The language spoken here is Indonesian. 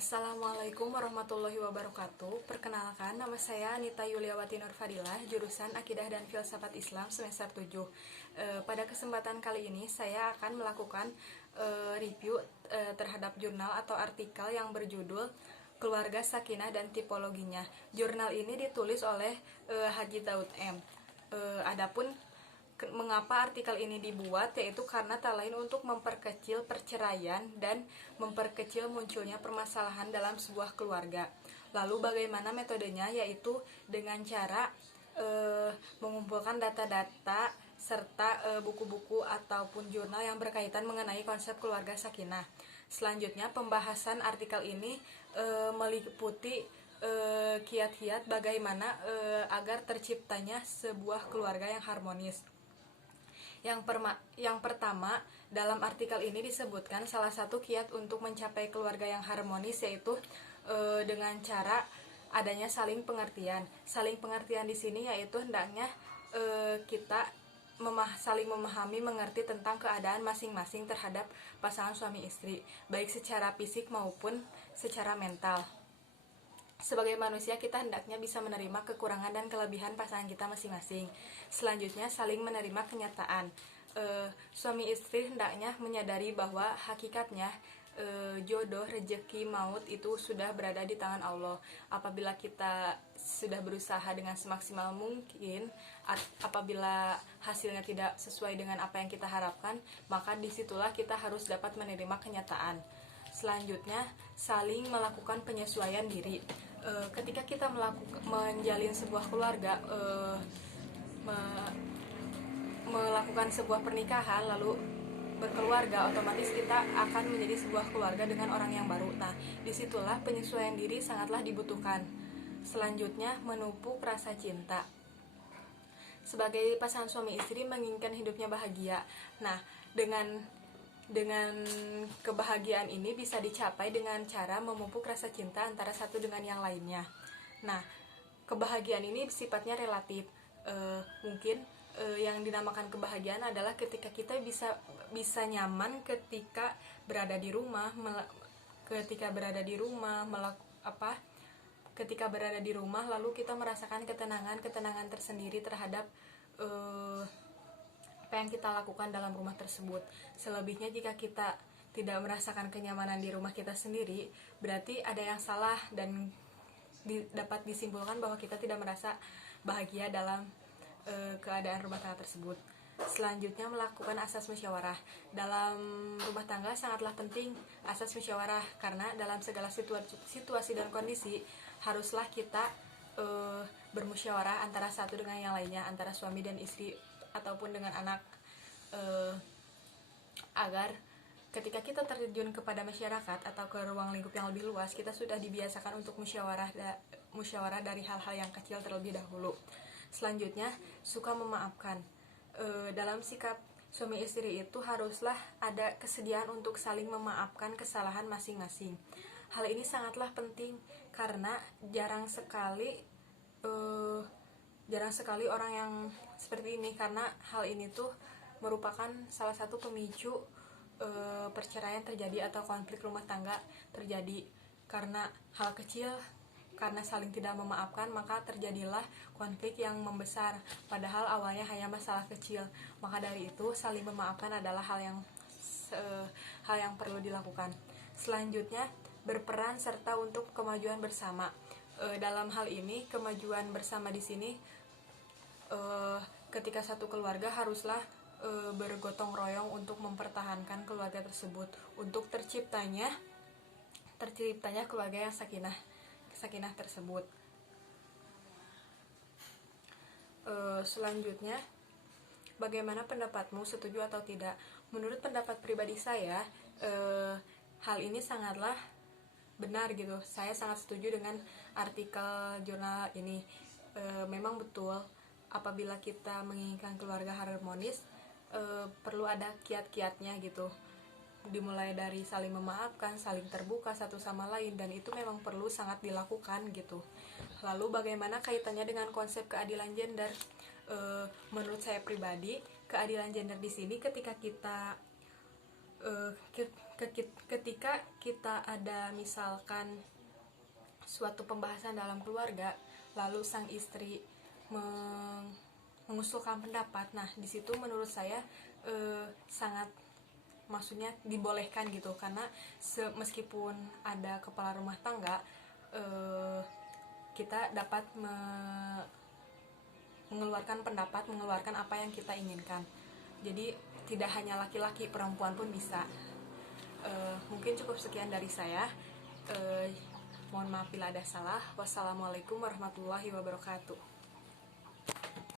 Assalamualaikum warahmatullahi wabarakatuh. Perkenalkan, nama saya Anita Yuliawati Nurfadilah, jurusan Akidah dan Filsafat Islam semester 7. Pada kesempatan kali ini saya akan melakukan review terhadap jurnal atau artikel yang berjudul Keluarga Sakinah dan Tipologinya. Jurnal ini ditulis oleh Haji Daud M. Adapun mengapa artikel ini dibuat, yaitu karena tak lain untuk memperkecil perceraian dan memperkecil munculnya permasalahan dalam sebuah keluarga. Lalu bagaimana metodenya, yaitu dengan cara mengumpulkan data-data serta buku-buku ataupun jurnal yang berkaitan mengenai konsep keluarga sakinah. Selanjutnya, pembahasan artikel ini meliputi kiat-kiat bagaimana agar terciptanya sebuah keluarga yang harmonis. Yang pertama, dalam artikel ini disebutkan salah satu kiat untuk mencapai keluarga yang harmonis, yaitu dengan cara adanya saling pengertian. Saling pengertian di sini yaitu hendaknya kita saling memahami, mengerti tentang keadaan masing-masing terhadap pasangan suami istri, baik secara fisik maupun secara mental. Sebagai manusia, kita hendaknya bisa menerima kekurangan dan kelebihan pasangan kita masing-masing. Selanjutnya, saling menerima kenyataan. Suami istri hendaknya menyadari bahwa hakikatnya jodoh, rejeki, maut itu sudah berada di tangan Allah. Apabila kita sudah berusaha dengan semaksimal mungkin, apabila hasilnya tidak sesuai dengan apa yang kita harapkan, maka disitulah kita harus dapat menerima kenyataan. Selanjutnya, saling melakukan penyesuaian diri. Ketika kita menjalin sebuah keluarga, melakukan sebuah pernikahan lalu berkeluarga, otomatis kita akan menjadi sebuah keluarga dengan orang yang baru. Nah, disitulah penyesuaian diri sangatlah dibutuhkan. Selanjutnya, memupuk rasa cinta. Sebagai pasangan suami istri menginginkan hidupnya bahagia. Nah, dengan kebahagiaan ini bisa dicapai dengan cara memupuk rasa cinta antara satu dengan yang lainnya. Nah, kebahagiaan ini sifatnya relatif. Mungkin yang dinamakan kebahagiaan adalah ketika kita bisa nyaman ketika berada di rumah, ketika berada di rumah lalu kita merasakan ketenangan tersendiri terhadap apa yang kita lakukan dalam rumah tersebut. Selebihnya, jika kita tidak merasakan kenyamanan di rumah kita sendiri, berarti ada yang salah dan dapat disimpulkan bahwa kita tidak merasa bahagia dalam keadaan rumah tangga tersebut. Selanjutnya, melakukan asas musyawarah. Dalam rumah tangga sangatlah penting asas musyawarah, karena dalam segala situasi dan kondisi haruslah kita bermusyawarah antara satu dengan yang lainnya, antara suami dan istri ataupun dengan anak, agar ketika kita terjun kepada masyarakat atau ke ruang lingkup yang lebih luas, kita sudah dibiasakan untuk musyawarah dari hal-hal yang kecil terlebih dahulu. Selanjutnya, suka memaafkan. Dalam sikap suami istri itu haruslah ada kesediaan untuk saling memaafkan kesalahan masing-masing. Hal ini sangatlah penting karena jarang sekali orang yang seperti ini, karena hal ini tuh merupakan salah satu pemicu perceraian terjadi atau konflik rumah tangga terjadi karena hal kecil. Karena saling tidak memaafkan, maka terjadilah konflik yang membesar, padahal awalnya hanya masalah kecil. Maka dari itu, saling memaafkan adalah hal yang perlu dilakukan. Selanjutnya, berperan serta untuk kemajuan bersama. Dalam hal ini, kemajuan bersama di sini ketika satu keluarga haruslah bergotong royong untuk mempertahankan keluarga tersebut, untuk terciptanya keluarga yang sakinah tersebut. Selanjutnya, bagaimana pendapatmu, setuju atau tidak? Menurut pendapat pribadi saya, hal ini sangatlah benar gitu. Saya sangat setuju dengan artikel jurnal ini. Memang betul, apabila kita menginginkan keluarga harmonis, perlu ada kiat-kiatnya gitu. Dimulai dari saling memaafkan, saling terbuka satu sama lain, dan itu memang perlu sangat dilakukan gitu. Lalu bagaimana kaitannya dengan konsep keadilan gender? Menurut saya pribadi, keadilan gender di sini ketika ketika kita ada misalkan suatu pembahasan dalam keluarga, lalu sang istri mengusulkan pendapat, nah di situ menurut saya sangat, maksudnya dibolehkan gitu, karena meskipun ada kepala rumah tangga, kita dapat mengeluarkan pendapat, mengeluarkan apa yang kita inginkan. Jadi tidak hanya laki-laki, perempuan pun bisa. Mungkin cukup sekian dari saya. Mohon maaf bila ada salah. Wassalamualaikum warahmatullahi wabarakatuh.